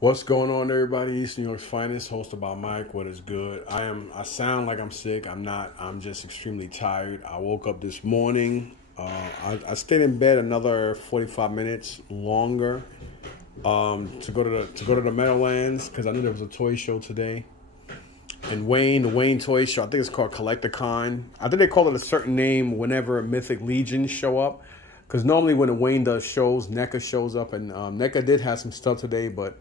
What's going on, everybody? East New York's finest, hosted by Mike. What is good? I sound like I'm sick. I'm not. I'm just extremely tired. I woke up this morning. I stayed in bed another 45 minutes longer to go to the Meadowlands because I knew there was a toy show today. And the Wayne Toy Show, I think it's called Collecticon. I think they call it a certain name whenever Mythic Legions show up. Because normally when the Wayne does shows, NECA shows up. And NECA did have some stuff today, but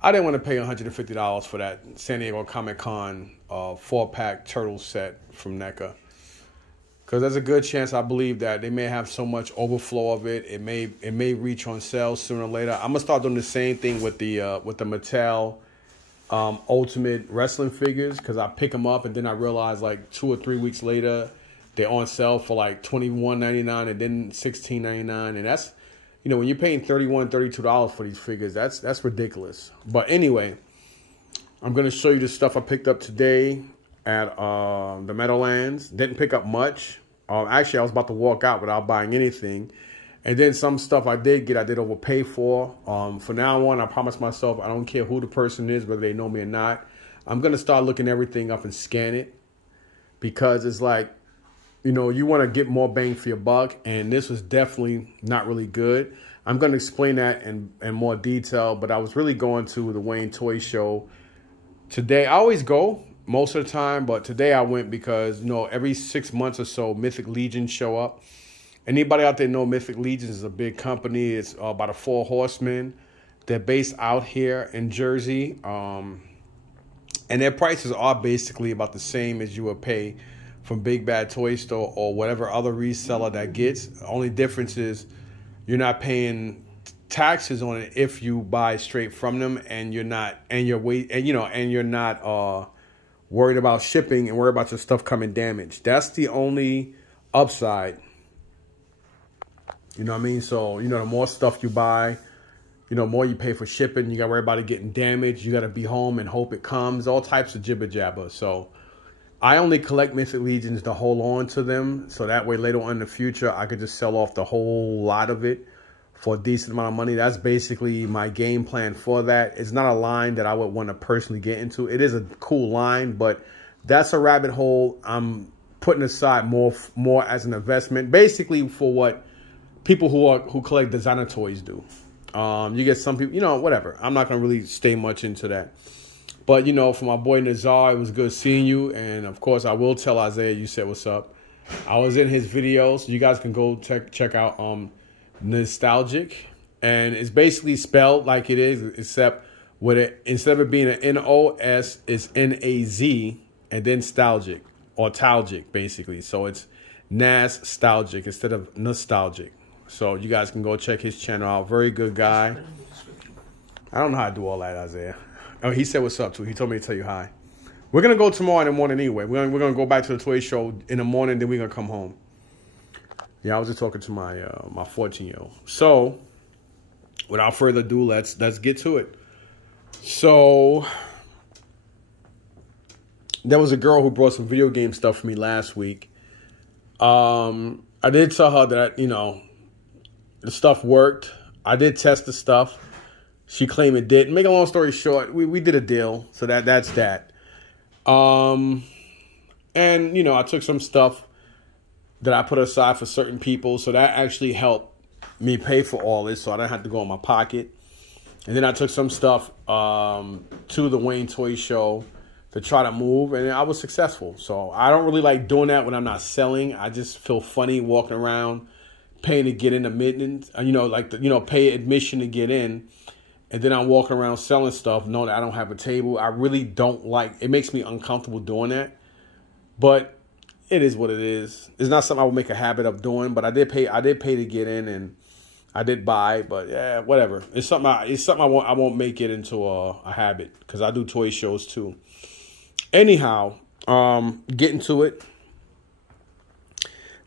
I didn't want to pay $150 for that San Diego Comic-Con 4-pack turtle set from NECA. Because there's a good chance, I believe, that they may have so much overflow of it. It may reach on sale sooner or later. I'm going to start doing the same thing with the Mattel Ultimate Wrestling figures, because I pick them up and then I realize like 2 or 3 weeks later they're on sale for like $21.99 and then $16.99, and that's, you know, when you're paying $31, $32 for these figures, that's ridiculous. But anyway, I'm gonna show you the stuff I picked up today at the Meadowlands. Didn't pick up much. Actually, I was about to walk out without buying anything. And then some stuff I did get, I did overpay for. From now on, I promise myself I don't care who the person is, whether they know me or not. I'm going to start looking everything up and scan it. Because it's like, you know, you want to get more bang for your buck. And this was definitely not really good. I'm going to explain that in more detail. But I was really going to the Wayne Toy Show today. I always go most of the time. But today I went because, you know, every 6 months or so, Mythic Legions show up. Anybody out there know Mythic Legions is a big company. It's about 4 horsemen. They're based out here in Jersey. And their prices are basically about the same as you would pay from Big Bad Toy Store or whatever other reseller that gets. The only difference is you're not paying taxes on it if you buy straight from them, and you're not worried about shipping and worried about your stuff coming damaged. That's the only upside. You know what I mean? So, you know, the more stuff you buy, you know, more you pay for shipping. You got to worry about it getting damaged. You got to be home and hope it comes. All types of jibber jabber. So I only collect Mythic Legions to hold on to them. So that way later on in the future, I could just sell off the whole lot of it for a decent amount of money. That's basically my game plan for that. It's not a line that I would want to personally get into. It is a cool line, but that's a rabbit hole I'm putting aside more as an investment, basically for what people who collect designer toys do. You get some people, you know, whatever. I'm not going to really stay much into that. But, you know, for my boy Nazar, it was good seeing you. And, of course, I will tell Isaiah you said what's up. I was in his videos. You guys can go check out Nostalgic. And it's basically spelled like it is, except with it, instead of it being an N-O-S, it's N-A-Z and then Stalgic, or Talgic, basically. So it's Nastalgic instead of Nostalgic. So you guys can go check his channel out. Very good guy. I don't know how to do all that, Isaiah. Oh, he said what's up, too. He told me to tell you hi. We're going to go tomorrow in the morning anyway. We're going to go back to the toy show in the morning, then we're going to come home. Yeah, I was just talking to my 14-year-old. So, without further ado, let's get to it. So, there was a girl who brought some video game stuff for me last week. I did tell her that, you know, the stuff worked. I did test the stuff. She claimed it did. Make a long story short, we did a deal. So that's that. And, you know, I took some stuff that I put aside for certain people. So that actually helped me pay for all this. So I didn't have to go in my pocket. And then I took some stuff to the Wayne Toy Show to try to move. And I was successful. So I don't really like doing that when I'm not selling. I just feel funny walking around paying to get in admittance, you know, like, pay admission to get in. And then I'm walking around selling stuff, knowing that I don't have a table. I really don't like, it makes me uncomfortable doing that. But it is what it is. It's not something I would make a habit of doing, but I did pay to get in, and I did buy, but yeah, whatever. It's something I won't make it into a habit, because I do toy shows too. Anyhow, getting to it.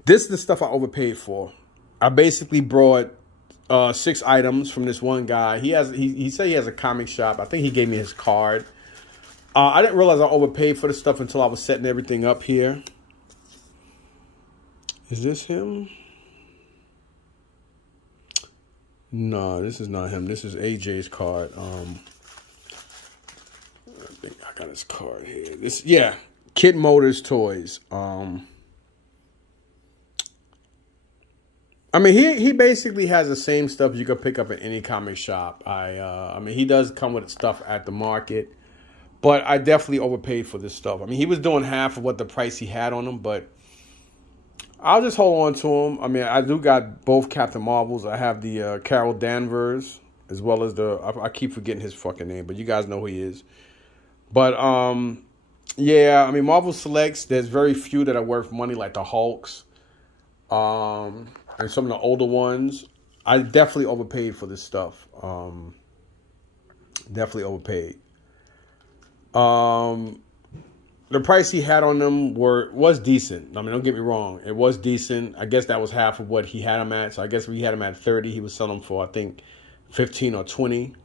This is the stuff I overpaid for. I basically brought 6 items from this one guy. He said he has a comic shop. I think he gave me his card. I didn't realize I overpaid for the stuff until I was setting everything up here. Is this him? No, this is not him. This is AJ's card. got his card here. This, yeah, Kid Motors Toys. I mean, he basically has the same stuff you could pick up at any comic shop. I mean, he does come with stuff at the market, but I definitely overpaid for this stuff. I mean, he was doing half of what the price he had on them, but I'll just hold on to them. I mean, I do got both Captain Marvels. I have the Carol Danvers, as well as I keep forgetting his fucking name, but you guys know who he is. But, yeah, I mean, Marvel Selects, there's very few that are worth money, like the Hulks. And some of the older ones. I definitely overpaid for this stuff. Definitely overpaid. The price he had on them was decent. I mean, don't get me wrong. It was decent. I guess that was half of what he had them at. So I guess if he had them at 30, he was selling them for, I think, 15 or 20.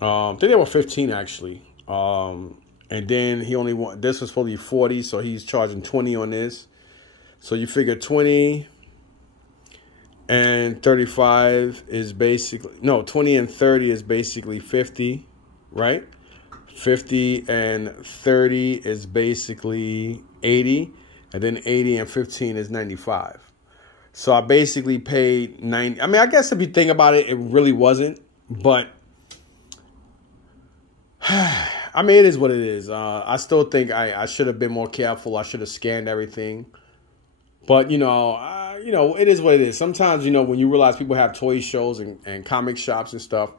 I think they were 15, actually. And then he only this was supposed to be 40, so he's charging 20 on this. So you figure 20 and 35 is basically, no, 20 and 30 is basically 50, right? 50 and 30 is basically 80, and then 80 and 15 is 95. So I basically paid 90. I mean, I guess if you think about it, it really wasn't, but I mean, it is what it is. I still think I should have been more careful. I should have scanned everything. But, you know, it is what it is. Sometimes, you know, when you realize people have toy shows and comic shops and stuff,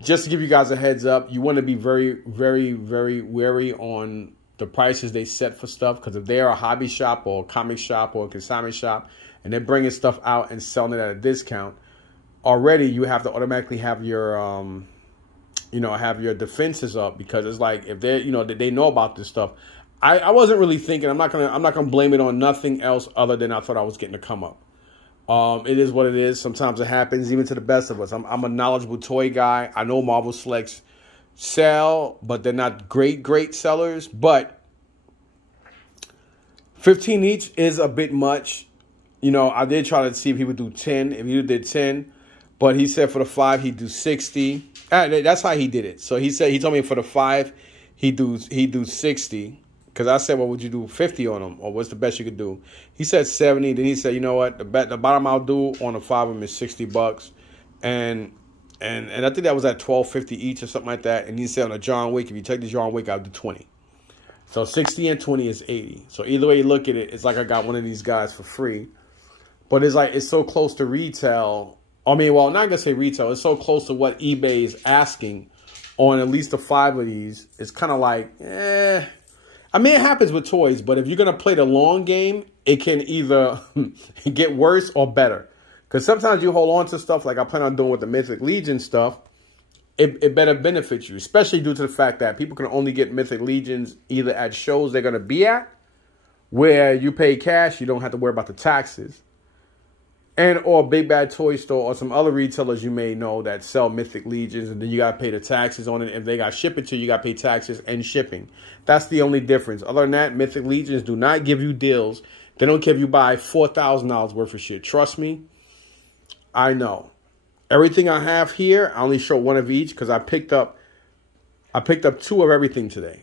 just to give you guys a heads up, you want to be very, very, very wary on the prices they set for stuff. Because if they're a hobby shop or a comic shop or a consignment shop and they're bringing stuff out and selling it at a discount, already you have to automatically have your, have your defenses up. Because it's like if they're, they know about this stuff. I wasn't really thinking. I'm not gonna blame it on nothing else other than I thought I was getting a come up. It is what it is. Sometimes it happens, even to the best of us. I'm a knowledgeable toy guy. I know Marvel Selects sell, but they're not great sellers. But 15 each is a bit much. You know, I did try to see if he would do 10. If he did 10, but he said for the 5 he'd do 60. That's how he did it. So he told me for the 5 he'd do 60. Because I said, well, would you do 50 on them? Or what's the best you could do? He said 70. Then he said, you know what? The bottom I'll do on a 5 of them is $60. And I think that was at $12.50 each or something like that. And he said on a John Wick, if you take the John Wick, I'll do 20. So 60 and 20 is 80. So either way you look at it, it's like I got one of these guys for free. But it's like, it's so close to retail. I mean, well, not going to say retail. It's so close to what eBay is asking on at least the 5 of these. It's kind of like, I mean, it happens with toys, but if you're going to play the long game, it can either get worse or better. Because sometimes you hold on to stuff like I plan on doing with the Mythic Legion stuff. It better benefit you, especially due to the fact that people can only get Mythic Legions either at shows they're going to be at, where you pay cash, you don't have to worry about the taxes. And or Big Bad Toy Store or some other retailers you may know that sell Mythic Legions, and then you got to pay the taxes on it. If they got to ship it to you, you got to pay taxes and shipping. That's the only difference. Other than that, Mythic Legions do not give you deals. They don't give you buy $4,000 worth of shit. Trust me, I know. Everything I have here, I only show one of each because I picked up 2 of everything today.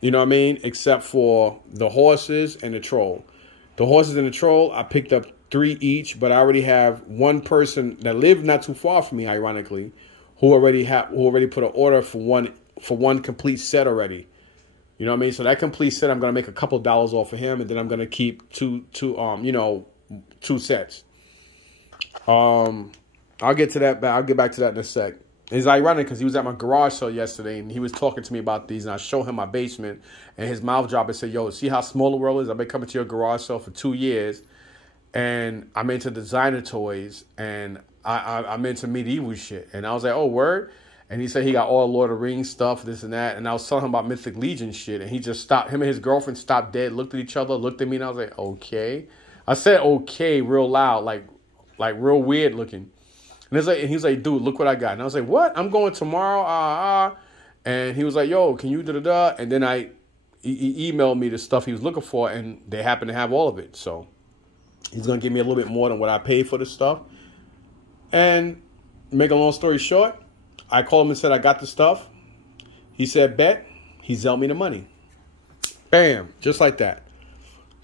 You know what I mean? Except for the horses and the troll. The horses and the troll, I picked up 3 each, but I already have one person that lived not too far from me, ironically, who already put an order for one complete set already. You know what I mean? So that complete set, I'm gonna make a couple dollars off of him, and then I'm gonna keep two sets. I'll get to that, but I'll get back to that in a sec. It's ironic because he was at my garage sale yesterday, and he was talking to me about these, and I showed him my basement, and his mouth dropped and said, "Yo, see how small the world is? I've been coming to your garage sale for 2 years." And I'm into designer toys, and I'm into medieval shit. And I was like, oh, word? And he said he got all Lord of the Rings stuff, this and that. And I was telling him about Mythic Legion shit. And he just stopped. Him and his girlfriend stopped dead, looked at each other, looked at me, and I was like, okay. I said okay real loud, like real weird looking. And he was like, dude, look what I got. And I was like, what? I'm going tomorrow. And he was like, yo, can you da-da-da? And then he emailed me the stuff he was looking for, and they happened to have all of it. So he's going to give me a little bit more than what I paid for this stuff. And make a long story short, I called him and said I got the stuff. He said, bet. He Zelled me the money. Bam. Just like that.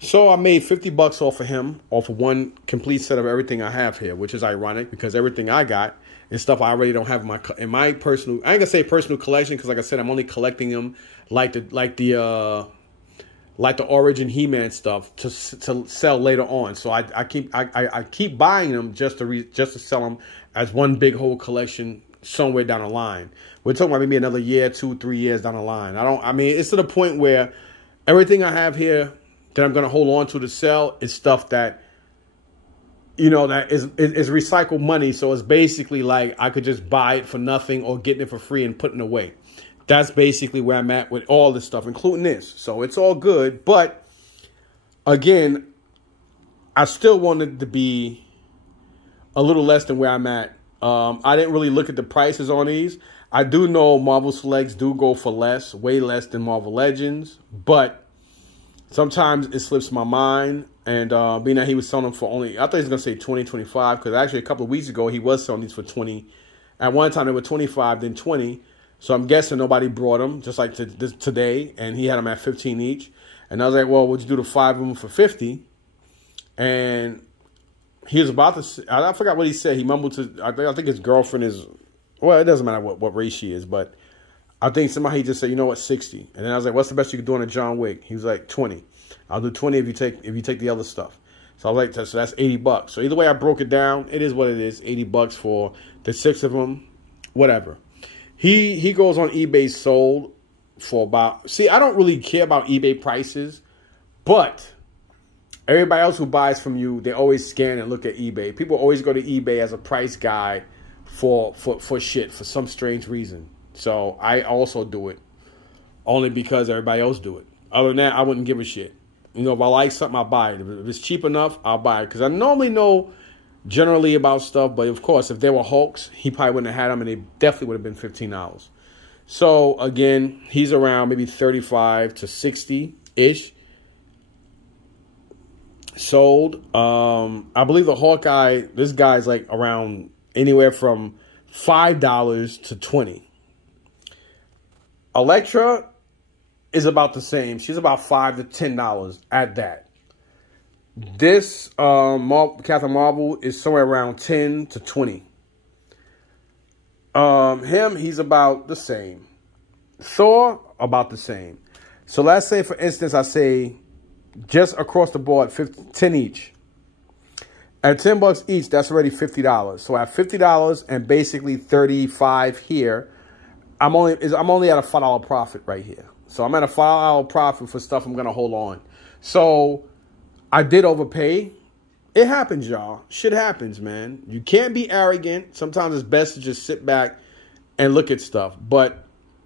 So I made 50 bucks off of him, off of one complete set of everything I have here, which is ironic because everything I got is stuff I already don't have in my personal. I ain't gonna say personal collection because, like I said, I'm only collecting them like the Origin He-Man stuff to sell later on. So I keep buying them just to sell them as one big whole collection somewhere down the line. We're talking about maybe another year, 2, 3 years down the line. I mean, it's to the point where everything I have here that I'm going to hold on to sell is stuff that, you know, that is recycled money. So it's basically like I could just buy it for nothing or getting it for free and putting it away. That's basically where I'm at with all this stuff, including this. So it's all good. But again, I still wanted to be a little less than where I'm at. I didn't really look at the prices on these. I do know Marvel Selects do go for less, way less than Marvel Legends. But sometimes it slips my mind. And being that he was selling them for only, I thought he was going to say 20, 25. Because actually a couple of weeks ago, he was selling these for 20. At one time, they were 25, then 20. So I'm guessing nobody brought them, just like today. And he had them at 15 each. And I was like, well, would you do the 5 of them for 50? And he was about to, I forgot what he said. He mumbled to, I think his girlfriend is, well, it doesn't matter what race she is. But I think somehow he just said, you know what, 60. And then I was like, what's the best you could do on a John Wick? He was like, 20. I'll do 20 if you take the other stuff. So I was like, so that's 80 bucks. So either way I broke it down, it is what it is. 80 bucks for the 6 of them, whatever. He goes on eBay sold for about, see, I don't really care about eBay prices, but everybody else who buys from you, they always scan and look at eBay. People always go to eBay as a price guide for shit for some strange reason. So I also do it only because everybody else do it. Other than that, I wouldn't give a shit. You know, if I like something, I'll buy it. If it's cheap enough, I'll buy it. Because I normally know generally about stuff. But, of course, if they were Hulks, he probably wouldn't have had them. And they definitely would have been $15. So, again, he's around maybe 35 to 60-ish. Sold. I believe the Hawkeye, this guy's like around anywhere from $5 to $20. Elektra is about the same. She's about $5 to $10 at that. This Captain Marvel is somewhere around 10 to 20. He's about the same. Thor, about the same. So let's say, for instance, I say just across the board, 10 each. At $10 each, that's already $50. So at $50 and basically 35 here, I'm only at a $5 profit right here. So I'm at a $5 profit for stuff I'm going to hold on. So I did overpay. It happens, y'all. Shit happens, man. You can't be arrogant. Sometimes it's best to just sit back and look at stuff. But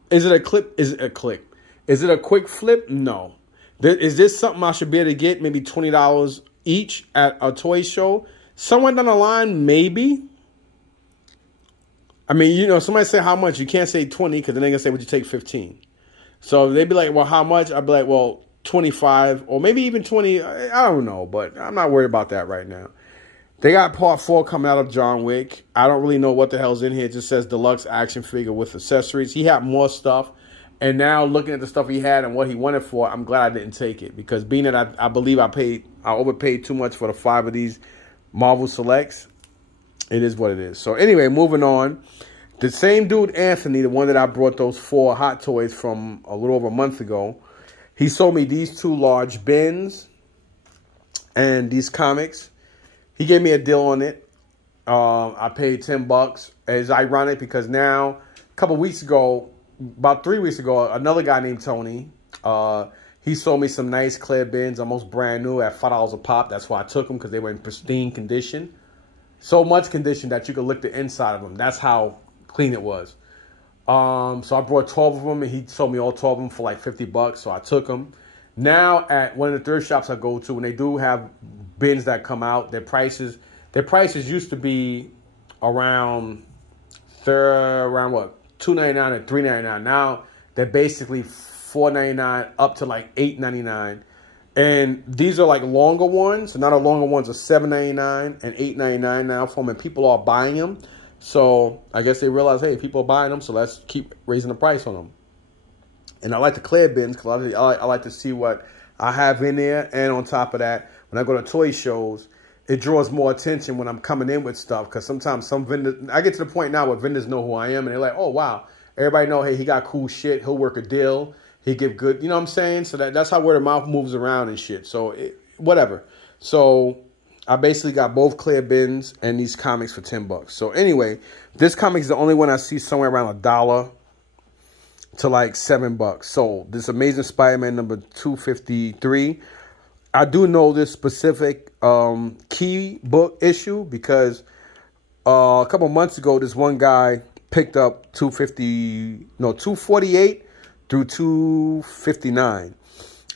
is it a clip? Is it a click? Is it a quick flip? No. Is this something I should be able to get maybe $20 each at a toy show? Somewhere down the line, maybe. I mean, you know, somebody say how much. You can't say 20 because then they're going to say, would you take 15? So they'd be like, well, how much? I'd be like, well, 25 or maybe even 20. I don't know, but I'm not worried about that right now. They got part 4 coming out of John Wick. I don't really know what the hell's in here. It just says deluxe action figure with accessories. He had more stuff. And now looking at the stuff he had and what he wanted for, I'm glad I didn't take it. Because being that I believe I overpaid too much for the 5 of these Marvel Selects, it is what it is. So anyway, moving on. The same dude, Anthony, the one that I brought those 4 Hot Toys from a little over a month ago, he sold me these 2 large bins and these comics. He gave me a deal on it. I paid $10. It's ironic because now, a couple weeks ago, about 3 weeks ago, another guy named Tony, he sold me some nice clear bins, almost brand new at $5 a pop. That's why I took them, because they were in pristine condition. So much condition that you could lick the inside of them. That's how clean it was. So I brought 12 of them, and he sold me all 12 of them for like $50. So I took them. Now at one of the thrift shops I go to, when they do have bins that come out, their prices used to be around what, $2.99 and $3.99. Now they're basically $4.99 up to like $8.99. And these are like longer ones. So now the longer ones are $7.99 and $8.99 now for them, and people are buying them. So I guess they realize, hey, people are buying them, so let's keep raising the price on them. And I like the clear bins because I like to see what I have in there. And on top of that, when I go to toy shows, it draws more attention when I'm coming in with stuff. Because sometimes some vendors, I get to the point now where vendors know who I am. And they're like, oh, wow. Everybody know, hey, he got cool shit. He'll work a deal. He give good, you know what I'm saying? So that's how word of mouth moves around and shit. So whatever. So I basically got both clear bins and these comics for $10. So anyway, this comic is the only one I see somewhere around $1 to like $7 sold. This Amazing Spider-Man number 253. I do know this specific key book issue because a couple months ago, this one guy picked up 248 through 259.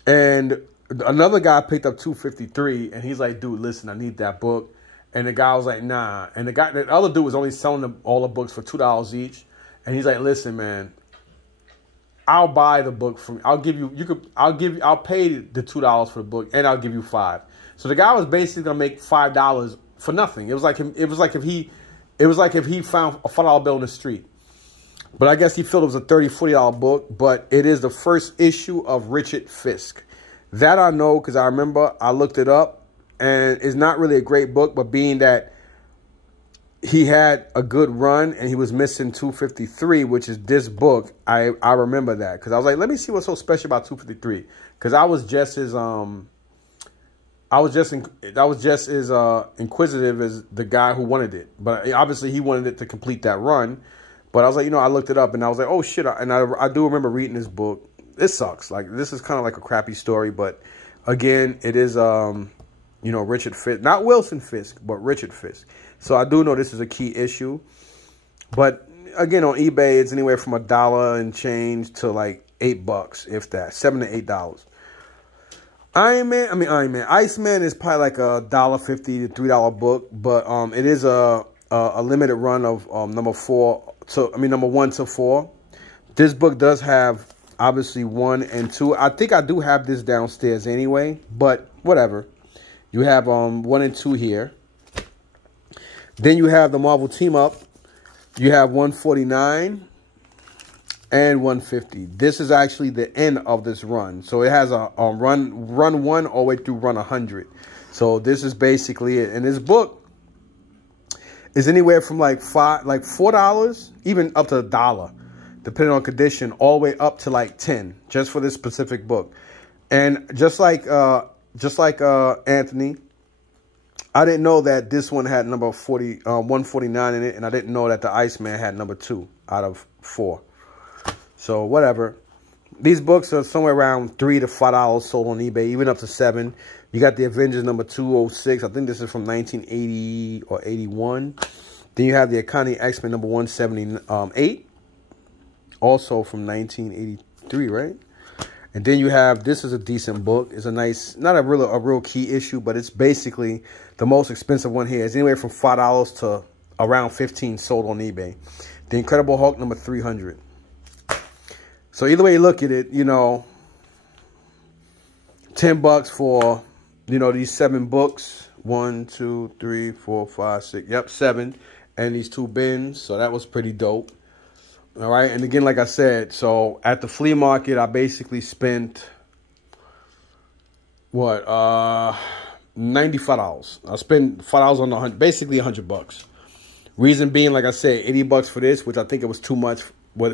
And another guy picked up 253, and he's like, dude, listen, I need that book. And the guy was like, nah. And the other dude was only selling all the books for $2 each. And he's like, listen, man, I'll buy the book from, I'll pay the $2 for the book, and I'll give you $5. So the guy was basically gonna make $5 for nothing. It was like if he found a $5 bill in the street. But I guess he felt it was a $30, $40 book, but it is the first issue of Richard Fisk. That I know because I remember I looked it up, and it's not really a great book, but being that he had a good run and he was missing 253, which is this book, I remember that because I was like, let me see what's so special about 253, because I was just as inquisitive as the guy who wanted it, but obviously he wanted it to complete that run. But I was like, you know, I looked it up and I was like, oh shit, and I do remember reading this book. It sucks. Like, this is kind of like a crappy story, but again, it is you know, Richard Fisk, not Wilson Fisk, but Richard Fisk. So I do know this is a key issue. But again, on eBay, it's anywhere from $1 and change to like $8, if that, $7 to $8. Iceman is probably like a $1.50 to $3 book, but it is a limited run of number 1 to 4. This book does have obviously 1 and 2. I think I do have this downstairs anyway, but whatever. You have 1 and 2 here. Then you have the Marvel Team Up. You have 149 and 150. This is actually the end of this run. So it has a run 1 all the way through run 100. So this is basically it. And this book is anywhere from like $4, even up to $1, depending on condition, all the way up to like 10, just for this specific book. And just like Anthony, I didn't know that this one had number 149 in it, and I didn't know that the Iceman had number 2 out of 4. So whatever. These books are somewhere around $3 to $5 sold on eBay, even up to $7. You got the Avengers number 206. I think this is from 1980 or 81. Then you have the Iconic X-Men number 178, also from 1983, right? And then you have, this is a decent book. It's a nice, not a real key issue, but it's basically the most expensive one here. It's anywhere from $5 to around $15 sold on eBay. The Incredible Hulk number 300. So either way you look at it, you know, $10 for, you know, these 7 books. 1, 2, 3, 4, 5, 6. Yep, 7. And these 2 bins. So that was pretty dope. All right. And again, like I said, so at the flea market, I basically spent what, $95. I spent $5 on basically $100. Reason being, like I said, $80 for this, which I think it was too much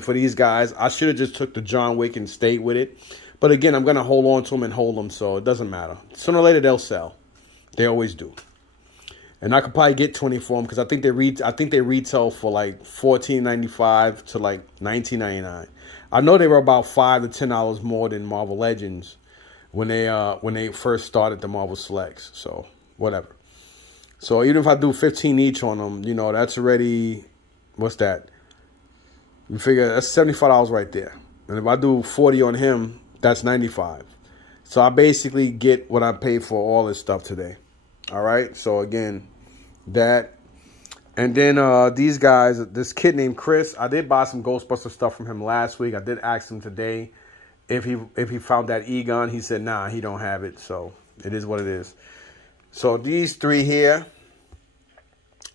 for these guys. I should have just took the John Wick and stayed with it. But again, I'm going to hold on to them and hold them, so it doesn't matter. Sooner or later, they'll sell. They always do. And I could probably get 20 for them because I think they retail for like $14.95 to like $19.99. I know they were about $5 to $10 more than Marvel Legends when they first started the Marvel Selects. So whatever. So even if I do 15 each on them, you know, that's already, what's that? You figure that's $75 right there. And if I do 40 on him, that's $95. So I basically get what I paid for all this stuff today. All right. So again, that. And then these guys, this kid named Chris, I did buy some Ghostbuster stuff from him last week. I did ask him today if he found that Egon. He said, nah, he don't have it. So it is what it is. So these 3 here.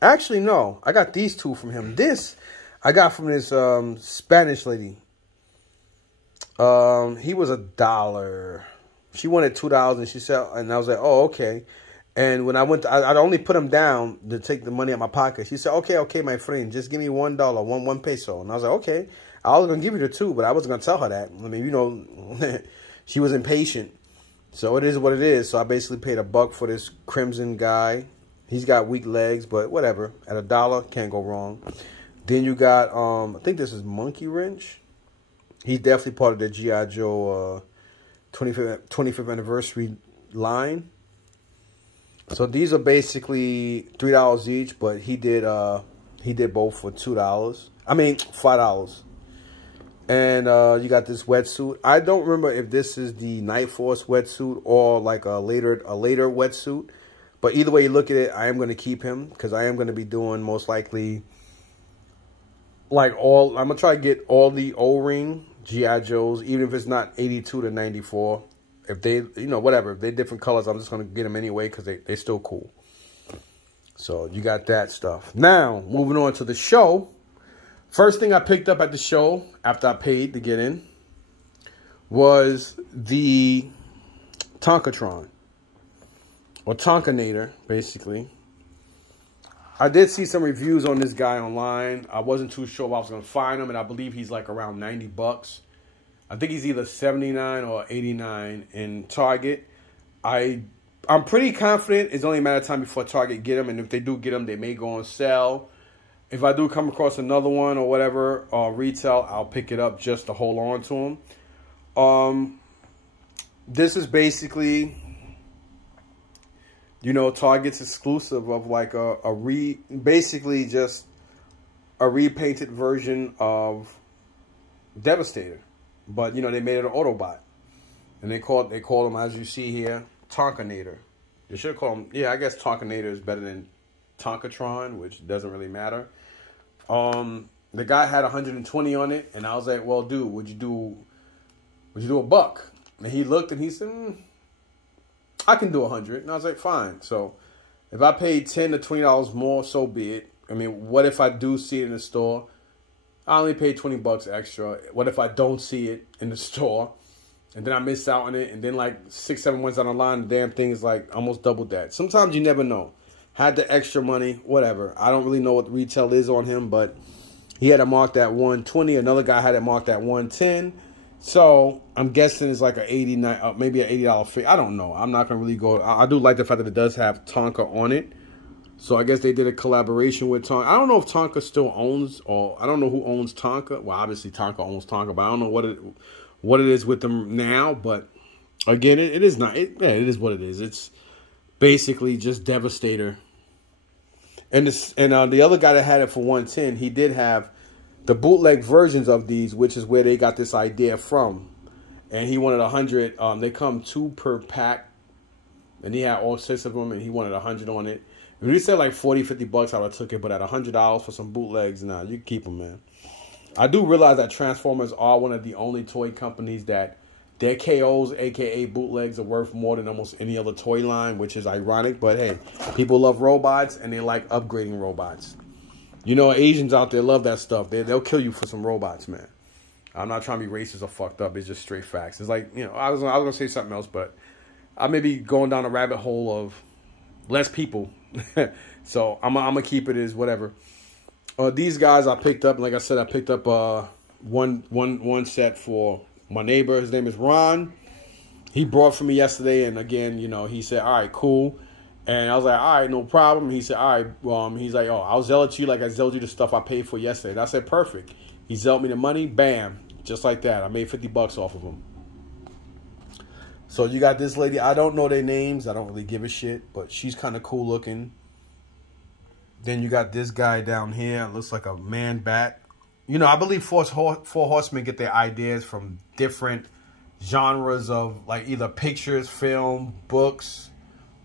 Actually, no. I got these 2 from him. This I got from this Spanish lady. He was $1. She wanted $2, and she said, and I was like, oh, okay. And when I went, I'd only put him down to take the money out of my pocket. She said, okay, my friend, just give me $1, one peso. And I was like, okay. I was gonna give you the 2, but I wasn't gonna tell her that. I mean, you know, she was impatient. So it is what it is. So I basically paid $1 for this Crimson guy. He's got weak legs, but whatever. At $1, can't go wrong. Then you got, I think this is Monkey Wrench. He's definitely part of the G.I. Joe 25th anniversary line. So these are basically $3 each, but he did both for $2. I mean $5. And you got this wetsuit. I don't remember if this is the Night Force wetsuit or like a later wetsuit. But either way you look at it, I am going to keep him because I am going to be doing most likely like I'm going to try to get all the O-ring G.I. Joes, even if it's not 82 to 94. If they, you know, whatever, if they're different colors, I'm just going to get them anyway because they're still cool. So you got that stuff. Now, moving on to the show. First thing I picked up at the show after I paid to get in was the Tonkatron. Or Tonkanator, basically. I did see some reviews on this guy online. I wasn't too sure if I was going to find him, and I believe he's like around $90. I think he's either 79 or 89 in Target. I'm pretty confident it's only a matter of time before Target get them, and if they do get them, they may go on sale. If I do come across another one or whatever, retail, I'll pick it up just to hold on to them. This is basically, you know, Target's exclusive of like basically just a repainted version of Devastator. But, you know, they made it an Autobot. And they call him, as you see here, Tonkanator. They should call him, yeah, I guess Tonkanator is better than Tonkatron, which doesn't really matter. The guy had 120 on it, and I was like, well, dude, would you do $1? And he looked and he said, I can do 100. And I was like, fine. So if I paid $10 to $20 more, so be it. I mean, what if I do see it in the store? I only paid $20 extra. What if I don't see it in the store and then I miss out on it, and then like 6, 7 months down the line, the damn thing is like almost double that. Sometimes you never know. Had the extra money, whatever. I don't really know what the retail is on him, but he had it marked at 120. Another guy had it marked at 110. So I'm guessing it's like an 89, maybe an $80 fee. I don't know. I'm not gonna really go. I do like the fact that it does have Tonka on it. So I guess they did a collaboration with Tonka. I don't know if Tonka still owns, or I don't know who owns Tonka. Well, obviously Tonka owns Tonka, but I don't know what it is with them now. But again, it is not. It is what it is. It's basically just Devastator. And the other guy that had it for 110, he did have the bootleg versions of these, which is where they got this idea from. And he wanted 100. They come 2 per pack, and he had all 6 of them, and he wanted 100 on it. If you said like $40, $50, I would have took it, but at $100 for some bootlegs, nah, you can keep them, man. I do realize that Transformers are one of the only toy companies that their KOs, aka bootlegs, are worth more than almost any other toy line, which is ironic. But hey, people love robots and they like upgrading robots. You know, Asians out there love that stuff. They'll kill you for some robots, man. I'm not trying to be racist or fucked up. It's just straight facts. It's like, you know, I was gonna say something else, but I may be going down a rabbit hole of less people. So I'm gonna keep it as whatever. These guys I picked up, like I said, I picked up one set for my neighbor. His name is Ron. He brought for me yesterday, and again, you know, he said, all right, cool. And I was like, all right, no problem. He said, all right, he's like, oh, I'll sell it to you like I sold you the stuff I paid for yesterday. And I said, perfect. He sold me the money, bam, just like that. I made $50 off of him. So you got this lady. I don't know their names. I don't really give a shit, but she's kind of cool looking. Then you got this guy down here. It looks like a man bat. You know, I believe Four Horsemen get their ideas from different genres of like either pictures, film, books,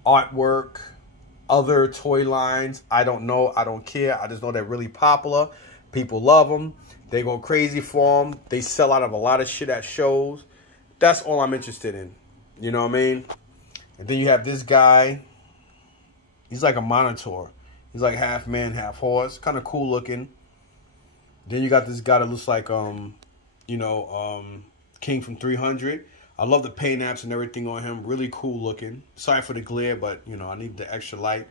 artwork, other toy lines. I don't know. I don't care. I just know they're really popular. People love them. They go crazy for them. They sell out of a lot of shit at shows. That's all I'm interested in. You know what I mean? And then you have this guy. He's like a Minotaur. He's like half man, half horse. Kind of cool looking. Then you got this guy that looks like, King from 300. I love the paint apps and everything on him. Really cool looking. Sorry for the glare, but, you know, I need the extra light.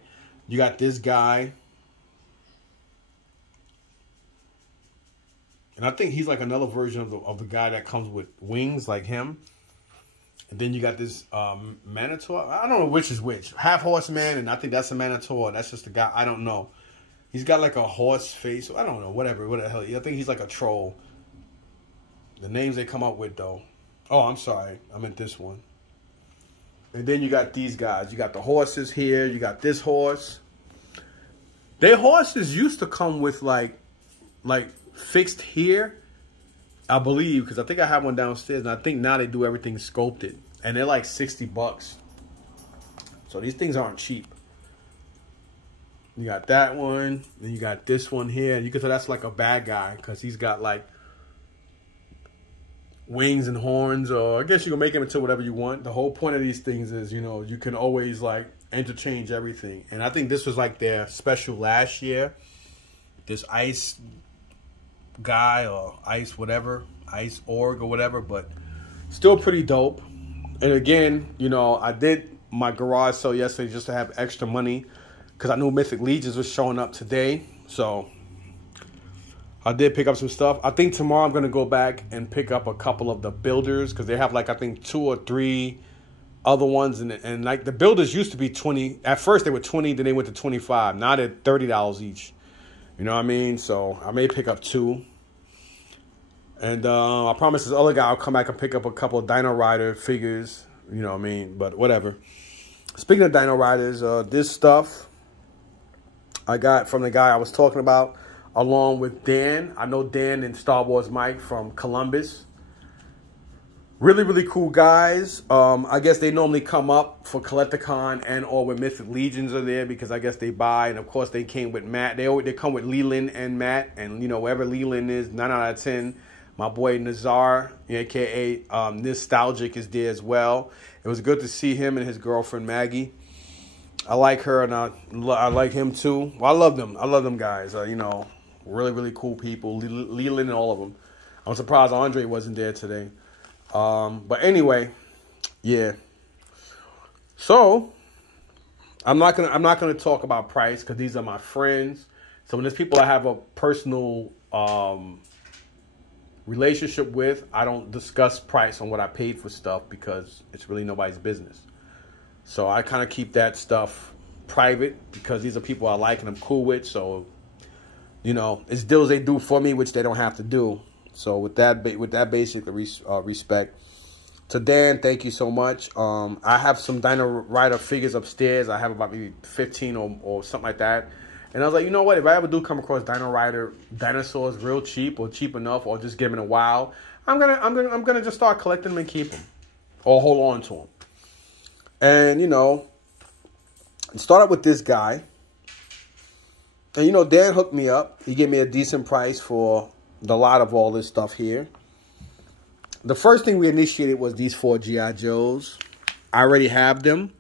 You got this guy. And I think he's like another version of the guy that comes with wings like him. And then you got this Minotaur. I don't know which is which. Half horseman, and I think that's a Minotaur. That's just a guy. I don't know. He's got like a horse face. I don't know. Whatever. What the hell? I think he's like a troll. The names they come up with, though. Oh, I'm sorry. I meant this one. And then you got these guys. You got the horses here. You got this horse. Their horses used to come with like fixed here, I believe, because I think I have one downstairs, and I think now they do everything sculpted, and they're like $60. So these things aren't cheap. You got that one, then you got this one here. You can tell that's like a bad guy because he's got like wings and horns, or I guess you can make him into whatever you want. The whole point of these things is, you know, you can always like interchange everything. And I think this was like their special last year. This ice guy or ice whatever, ice org or whatever, but still pretty dope. And again, you know, I did my garage sale yesterday just to have extra money because I knew Mythic Legions was showing up today. So I did pick up some stuff. I think tomorrow I'm going to go back and pick up a couple of the builders because they have like I think 2 or 3 other ones, and like the builders used to be 20. At first they were 20, then they went to 25. Now they're $30 each. You know what I mean? So I may pick up 2. And I promise this other guy I'll come back and pick up a couple of Dino Rider figures. You know what I mean? But whatever. Speaking of Dino Riders, this stuff I got from the guy I was talking about, along with Dan. I know Dan and Star Wars Mike from Columbus. Really, really cool guys. I guess they normally come up for Collecticon and or when Mythic Legions are there because I guess they buy. And, of course, they came with Matt. They come with Leland and Matt. And, you know, wherever Leland is, 9 out of 10. My boy Nazar, a.k.a. Nostalgic, is there as well. It was good to see him and his girlfriend, Maggie. I like her, and I like him, too. Well, I love them. I love them guys. You know, really, really cool people. Leland and all of them. I'm surprised Andre wasn't there today. But anyway, yeah. So I'm not gonna talk about price because these are my friends. So when there's people I have a personal relationship with, I don't discuss price on what I paid for stuff because it's really nobody's business. So I kind of keep that stuff private because these are people I like and I'm cool with. So, you know, it's deals they do for me, which they don't have to do. So with that basic respect. To Dan, thank you so much. I have some Dino Rider figures upstairs. I have about maybe 15 or something like that. And I was like, you know what? If I ever do come across Dino Rider dinosaurs real cheap or cheap enough, or just give them a while, I'm gonna just start collecting them and keep them, or hold on to them. And you know, start up with this guy. And you know, Dan hooked me up. He gave me a decent price for the lot of all this stuff here. The first thing we initiated was these 4 G.I. Joes. I already have them.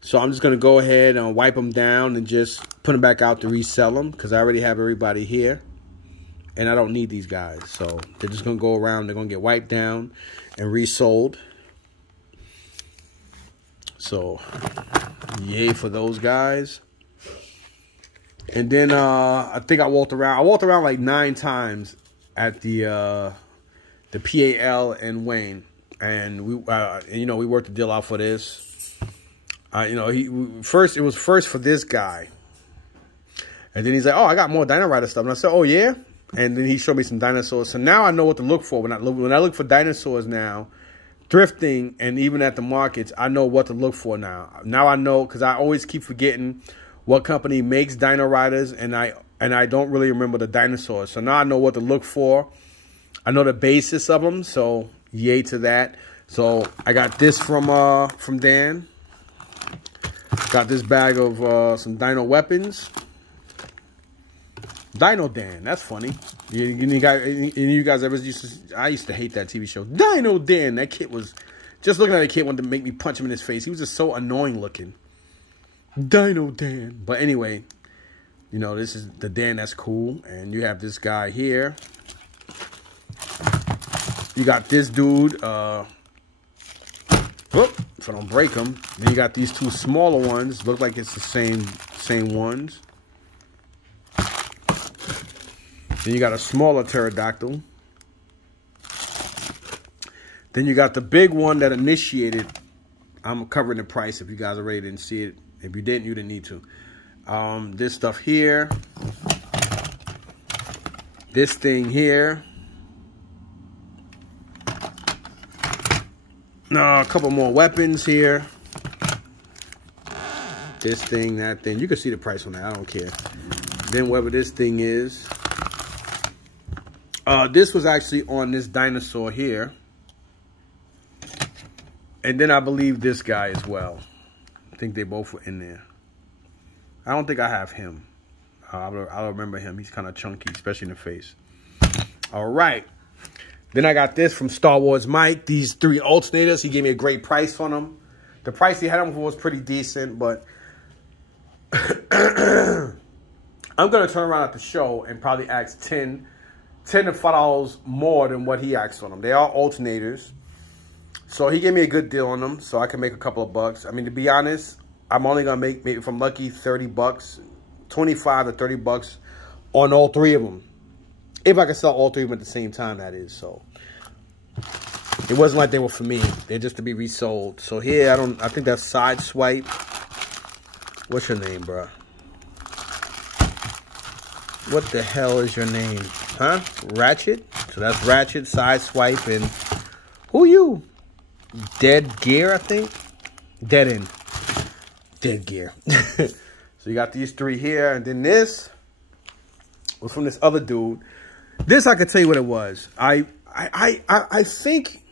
So I'm just going to go ahead and wipe them down and just put them back out to resell them because I already have everybody here. And I don't need these guys. So they're just going to go around. They're going to get wiped down and resold. So yay for those guys. And then I think I walked around like 9 times at the PAL and Wayne, and we you know, we worked the deal out for this. You know, it was first for this guy, and then he's like, "Oh, I got more Dino Rider stuff," and I said, "Oh yeah," and then he showed me some dinosaurs. So now I know what to look for when I look for dinosaurs now, thrifting and even at the markets. I know what to look for now. Now I know because I always keep forgetting what company makes Dino Riders, and I don't really remember the dinosaurs. So now I know what to look for. I know the basis of them, so yay to that. So I got this from Dan. Got this bag of some Dino weapons. Dino Dan, that's funny. You guys ever used to? I used to hate that TV show. Dino Dan. That kid was just looking at the kid wanted to make me punch him in his face. He was just so annoying looking. Dino Dan. But anyway, you know, this is the Dan that's cool, and you have this guy here. You got this dude. Whoop, so I don't break them. Then you got these two smaller ones. Look like it's the same ones. Then you got a smaller pterodactyl. Then you got the big one that initiated. I'm covering the price if you guys already didn't see it. If you didn't, you didn't need to. This stuff here. This thing here. A couple more weapons here. This thing, that thing. You can see the price on that. I don't care. Then whatever this thing is. This was actually on this dinosaur here. And then I believe this guy as well. I think they both were in there. I don't think I have him. I don't remember him. He's kind of chunky, especially in the face. All right. Then I got this from Star Wars Mike. These 3 alternators. He gave me a great price on them. The price he had them for was pretty decent, but I'm going to turn around at the show and probably ask $10 to $5 more than what he asked on them. They are alternators. So he gave me a good deal on them, so I can make a couple of bucks. I mean, to be honest, I'm only going to make, maybe if I'm lucky, 30 bucks, 25 to 30 bucks on all 3 of them. If I can sell all 3 of them at the same time, that is. So it wasn't like they were for me. They're just to be resold. So here, I think that's Sideswipe. What's your name, bro? What the hell is your name? Huh? Ratchet? So that's Ratchet, Sideswipe, and who you? Dead Gear, I think. Dead End. Dead Gear. So you got these 3 here, and then this was from this other dude. This I could tell you what it was. I think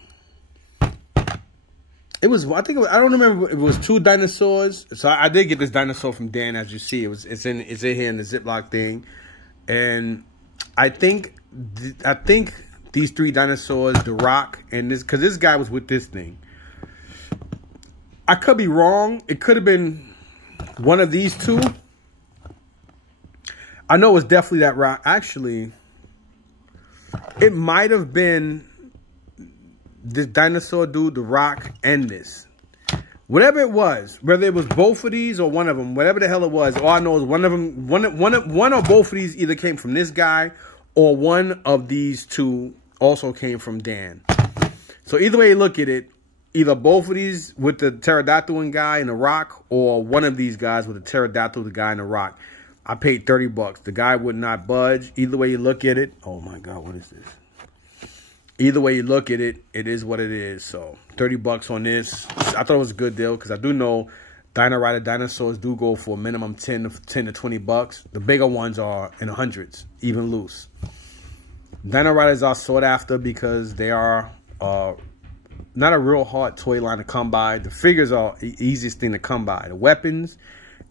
it was. I don't remember. It was 2 dinosaurs. So I did get this dinosaur from Dan, as you see. It's in here in the Ziploc thing, and I think these 3 dinosaurs, The Rock, and this, because this guy was with this thing. I could be wrong. It could have been one of these 2. I know it was definitely that Rock. Actually, it might have been this dinosaur dude, The Rock, and this. Whatever it was, whether it was both of these or one of them, whatever the hell it was, all I know is one of them, one or both of these either came from this guy or one of these 2 also came from Dan. So either way you look at it, either both of these with the pterodactyl guy and The Rock, or one of these guys with the pterodactyl, the guy and The Rock. I paid 30 bucks. The guy would not budge. Either way you look at it. Oh my God, what is this? Either way you look at it, it is what it is. So 30 bucks on this. I thought it was a good deal because I do know Dino Rider dinosaurs do go for a minimum 10 to 20 bucks. The bigger ones are in the hundreds, even loose. Dino Riders are sought after because they are not a real hard toy line to come by. The figures are the easiest thing to come by. The weapons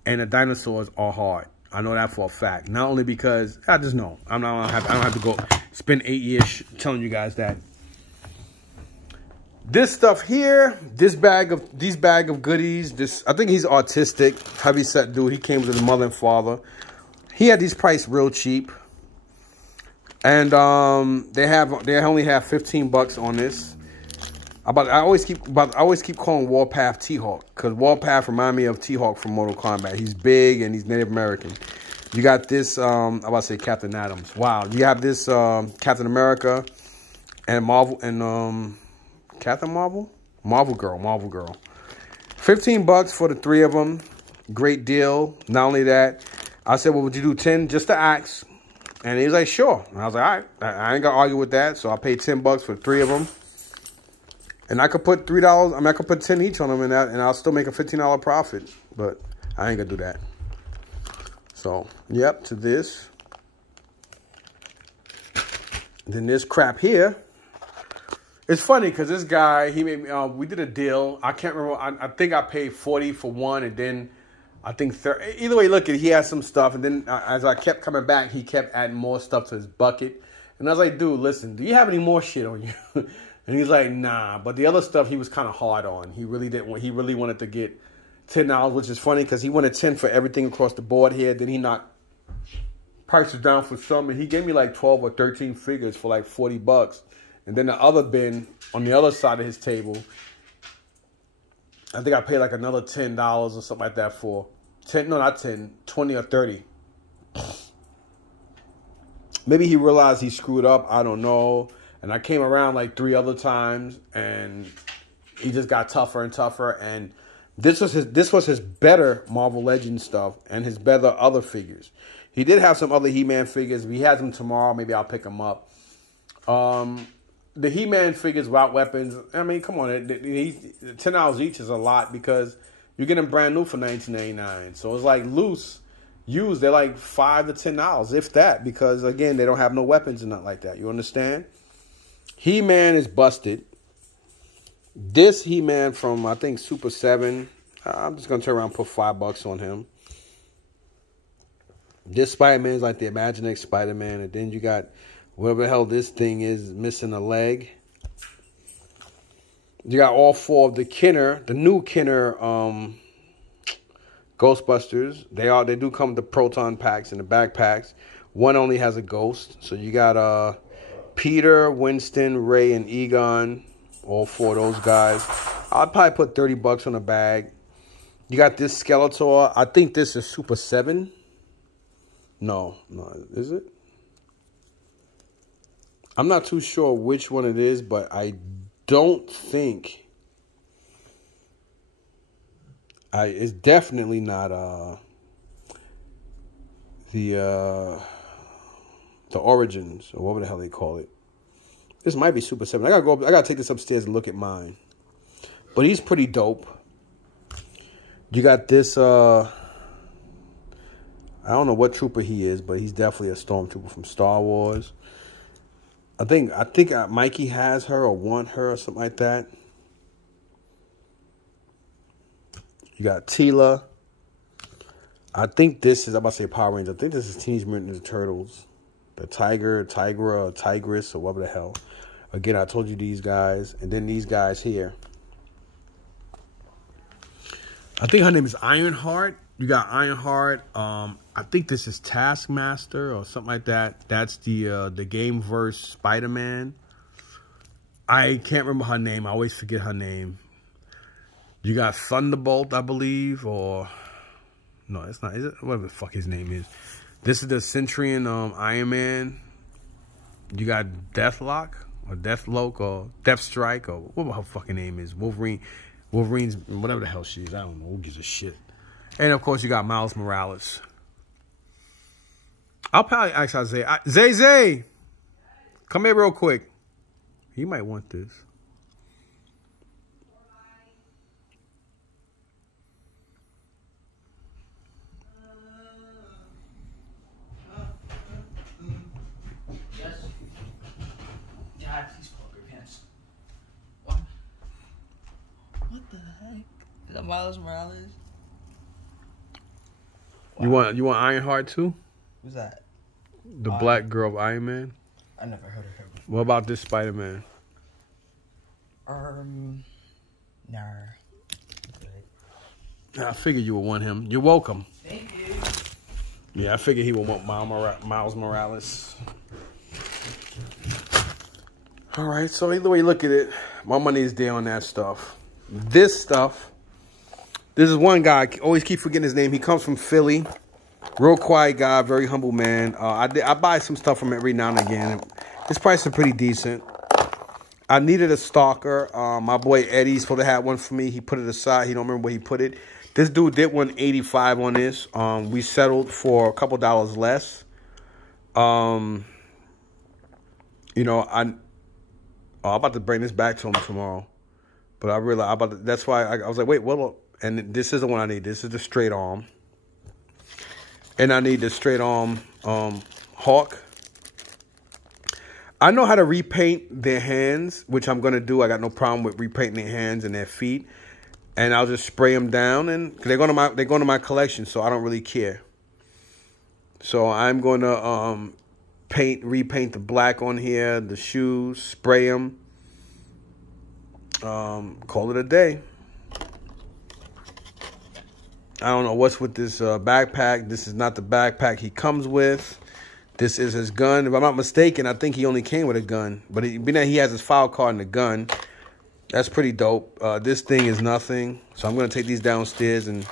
and the dinosaurs are hard. I know that for a fact. Not only because I just know I don't have to go spend 8 years telling you guys that. This stuff here, these bag of goodies. This, I think he's autistic, heavy set dude. He came with his mother and father. He had these priced real cheap, and they only have 15 bucks on this. I always keep calling Warpath T-Hawk because Warpath remind me of T-Hawk from Mortal Kombat. He's big and he's Native American. You got this, I'm about to say Captain Adams. Wow. You have this Captain America and Marvel and Captain Marvel? Marvel Girl. 15 bucks for the 3 of them. Great deal. Not only that, I said, well, would you do 10 just to ask? And he was like, sure. And I was like, all right, I ain't gonna argue with that. So I paid 10 bucks for the 3 of them. And I could put $3, I mean, I could put 10 each on them and I'll still make a $15 profit. But I ain't gonna do that. So, yep, to this. Then this crap here. It's funny because this guy, he made me, we did a deal. I can't remember, I think I paid 40 for one and then I think 30. Either way, look, he had some stuff. And then as I kept coming back, he kept adding more stuff to his bucket. And I was like, dude, listen, do you have any more shit on you? And he's like, nah. But the other stuff he was kind of hard on. He really didn't. He really wanted to get $10, which is funny because he wanted 10 for everything across the board here. Then he knocked prices down for some, and he gave me like 12 or 13 figures for like 40 bucks. And then the other bin on the other side of his table, I think I paid like another $10 or something like that for 10. No, not 10, 20 or 30. Maybe he realized he screwed up. I don't know. And I came around like 3 other times, and he just got tougher and tougher. And this was his better Marvel Legends stuff and his better other figures. He did have some other He-Man figures. If he has them tomorrow, maybe I'll pick them up. The He-Man figures without weapons, I mean, come on. $10 each is a lot because you get them brand new for $19.99. So it's like loose, used, they're like $5 to $10, if that. Because, again, they don't have no weapons and nothing like that. You understand? He-Man is busted. This He-Man from, I think, Super 7. I'm just going to turn around and put $5 on him. This Spider-Man is like the Imaginext Spider-Man. And then you got whatever the hell this thing is, missing a leg. You got all 4 of the Kenner, the new Kenner Ghostbusters. They do come with the proton packs and the backpacks. One only has a ghost. So you got Peter, Winston, Ray, and Egon. All 4 of those guys. I'd probably put $30 on a bag. You got this Skeletor. I think this is Super 7. No, is it? I'm not too sure which one it is, but I don't think it's definitely not the Origins or whatever the hell they call it. This might be Super 7. I gotta take this upstairs and look at mine. But he's pretty dope. You got this I don't know what trooper he is, but he's definitely a stormtrooper from Star Wars. I think Mikey has her or want her or something like that. You got Tila. I think this is, I'm about to say Power Rangers. I think this is Teenage Mutant Ninja Turtles. The Tigra, or Tigress, or whatever the hell. Again, I told you these guys. And then these guys here. I think her name is Ironheart. You got Ironheart. I think this is Taskmaster or something like that. That's the Gameverse Spider-Man. I can't remember her name. I always forget her name. You got Thunderbolt, I believe, or no, it's not. Is it? Whatever the fuck his name is. This is the Centurion Iron Man. You got Deathlock or Deathlock or Deathstrike or whatever her fucking name is. Wolverine's whatever the hell she is. I don't know. Who gives a shit? And of course you got Miles Morales. I'll probably ask Isaiah. Zay, come here real quick. He might want this. Yes. Dad, please pull up your pants. What? What the heck? Is that Miles Morales? Wow. You want Ironheart too? Who's that? The black girl of Iron Man. I never heard of her before. What about this Spider-Man? Nah. I figured you would want him. You're welcome. Thank you. Yeah, I figured he would want Miles Morales. All right, so either way you look at it, my money is there on that stuff. This stuff, this is one guy, I always keep forgetting his name. He comes from Philly. Real quiet guy, very humble man. I buy some stuff from him every now and again. His prices are pretty decent. I needed a stalker. My boy Eddie's supposed to have one for me. He put it aside. He don't remember where he put it. This dude did $185 on this. We settled for a couple dollars less. You know, I'm about to bring this back to him tomorrow. But I realized that's why I was like, wait, what? And this is the one I need. This is the straight arm. And I need the straight arm Hawk. I know how to repaint their hands, which I'm going to do. I got no problem with repainting their hands and their feet. And I'll just spray them down. And they're going to my collection, so I don't really care. So I'm going to repaint the black on here, the shoes, spray them. Call it a day. I don't know what's with this backpack. This is not the backpack he comes with. This is his gun. If I'm not mistaken, I think he only came with a gun. But being that he has his file card and a gun, that's pretty dope. This thing is nothing. So I'm going to take these downstairs and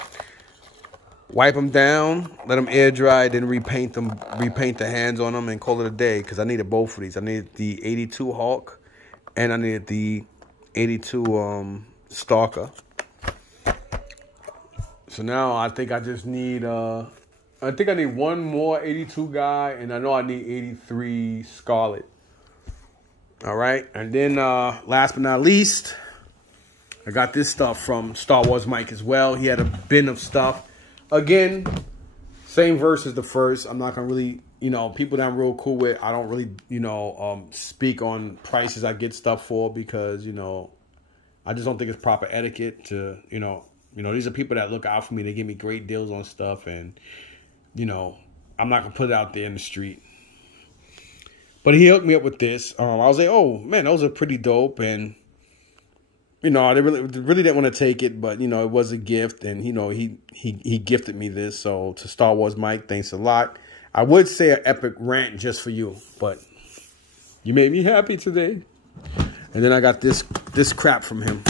wipe them down, let them air dry, then repaint the hands on them and call it a day. Because I needed both of these. I needed the 82 Hawk and I needed the 82 Stalker. So now I think I just need... I think I need one more 82 guy, and I know I need 83 Scarlet. All right, and then last but not least, I got this stuff from Star Wars Mike as well. He had a bin of stuff. Again, same verse as the first. I'm not gonna really, people that I'm real cool with, I don't really, speak on prices I get stuff for because, I just don't think it's proper etiquette to, these are people that look out for me. They give me great deals on stuff, and I'm not going to put it out there in the street. But he hooked me up with this. I was like, oh, man, those are pretty dope. And, I really didn't want to take it. But, it was a gift. And, he gifted me this. So, to Star Wars Mike, thanks a lot. I would say an epic rant just for you. But you made me happy today. And then I got this crap from him.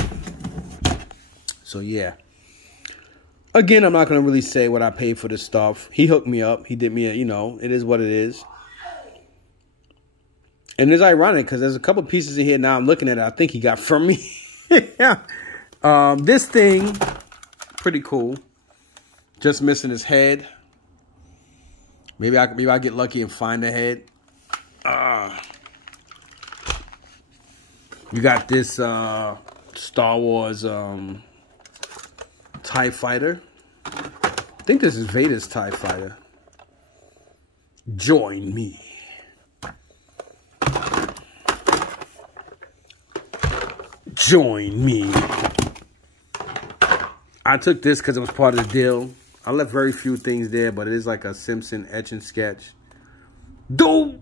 So, yeah. Again, I'm not going to really say what I paid for this stuff. He hooked me up. He did me it is what it is. And it's ironic because there's a couple pieces in here now I'm looking at it I think he got from me. Yeah. This thing, pretty cool. Just missing his head. Maybe I get lucky and find the head. You got this Star Wars... TIE Fighter. I think this is Vader's TIE Fighter. Join me. Join me. I took this because it was part of the deal. I left very few things there, but it is like a Simpson etch and sketch. Dope!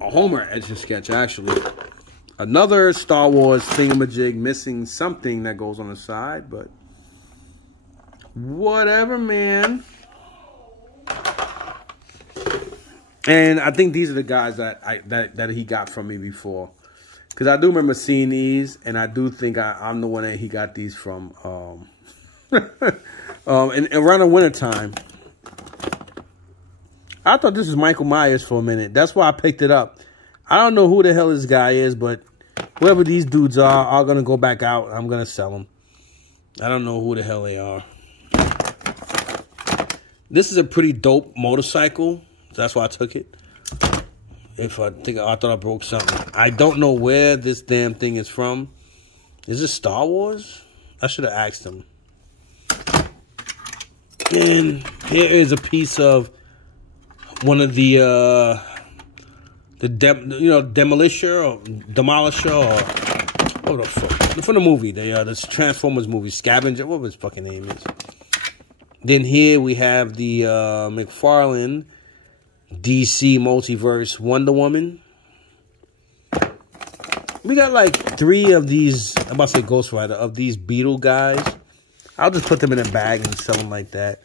A Homer etch and sketch, actually. Another Star Wars thingamajig missing something that goes on the side, but whatever, man. And I think these are the guys that he got from me before, because I do remember seeing these, and I do think I'm the one that he got these from. And around the wintertime, I thought this was Michael Myers for a minute. That's why I picked it up. I don't know who the hell this guy is, but whoever these dudes are gonna go back out. I'm gonna sell them. I don't know who the hell they are. This is a pretty dope motorcycle. So that's why I took it. I thought I broke something. I don't know where this damn thing is from. Is this Star Wars? I should have asked him. And here is a piece of one of the Demolisher or Demolisher or what the fuck? From the movie, the Transformers movie, Scavenger, what his fucking name is. Then here we have the McFarlane DC Multiverse Wonder Woman. We got like 3 of these, I'm about to say Ghost Rider, of these Beetle guys. I'll just put them in a bag and sell them like that.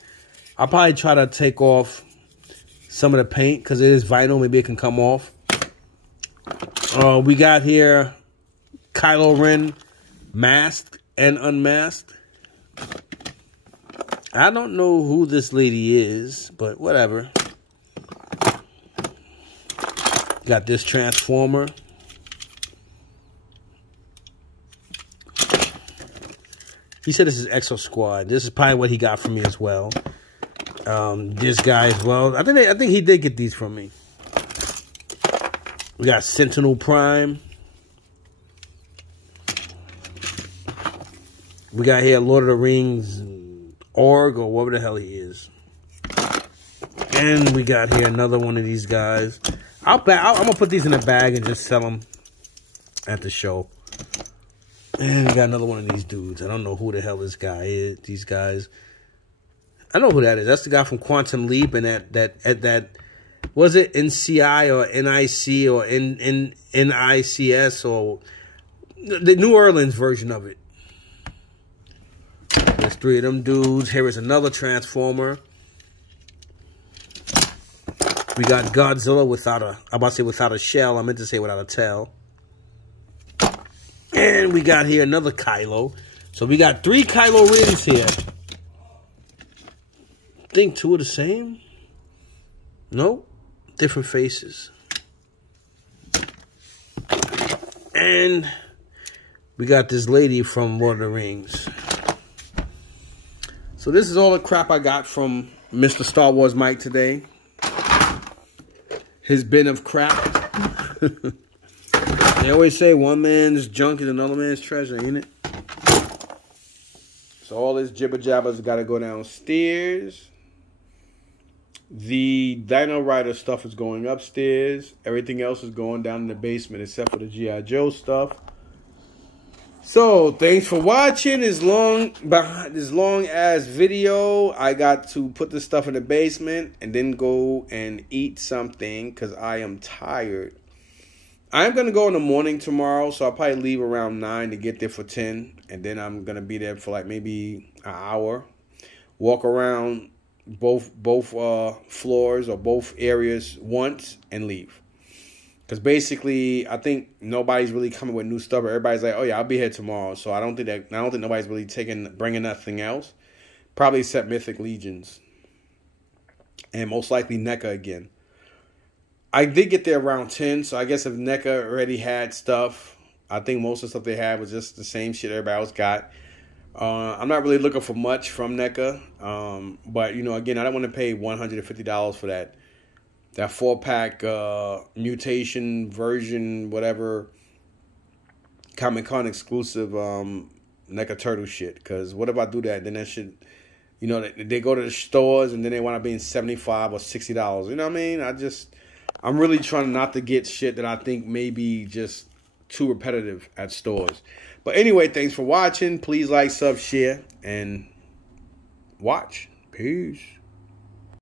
I'll probably try to take off some of the paint because it is vinyl. Maybe it can come off. We got here Kylo Ren masked and unmasked. I don't know who this lady is, but whatever. Got this Transformer. He said this is Exo Squad. This is probably what he got from me as well. This guy as well. I think he did get these from me. We got Sentinel Prime. We got here Lord of the Rings Org, or whatever the hell he is. And we got here another one of these guys. I'm going to put these in a bag and just sell them at the show. And we got another one of these dudes. I don't know who the hell this guy is. These guys. I know who that is. That's the guy from Quantum Leap and that was it NCI or NIC or NICS or the New Orleans version of it. There's 3 of them dudes. Here is another Transformer. We got Godzilla without a, I'm about to say without a shell. I meant to say without a tail. And we got here another Kylo. So we got 3 Kylo Rens here. I think 2 are the same. Nope. Different faces. And we got this lady from Lord of the Rings. So this is all the crap I got from Mr. Star Wars Mike today. His bin of crap. They always say one man's junk is another man's treasure, ain't it? So all this jibber jabber's got to go downstairs. The Dino Rider stuff is going upstairs. Everything else is going down in the basement except for the G.I. Joe stuff. So thanks for watching this long as video. I got to put this stuff in the basement and then go and eat something because I am tired. I'm going to go in the morning tomorrow, so I'll probably leave around 9 to get there for 10. And then I'm going to be there for like maybe an hour. Walk around both floors or both areas once and leave. Because basically, I think nobody's really coming with new stuff. Everybody's like, oh yeah, I'll be here tomorrow. So I don't think nobody's really bringing nothing else. Probably except Mythic Legions. And most likely NECA again. I did get there around 10, so I guess if NECA already had stuff, I think most of the stuff they had was just the same shit everybody else got. I'm not really looking for much from NECA, but you know, again, I don't want to pay $150 for that 4-pack mutation version, whatever, Comic-Con exclusive NECA Turtle shit. Because what if I do that? Then that shit, you know, they go to the stores and then they wind up being $75 or $60. You know what I mean? I'm really trying not to get shit that I think may be just too repetitive at stores. But anyway, thanks for watching. Please like, sub, share, and watch. Peace.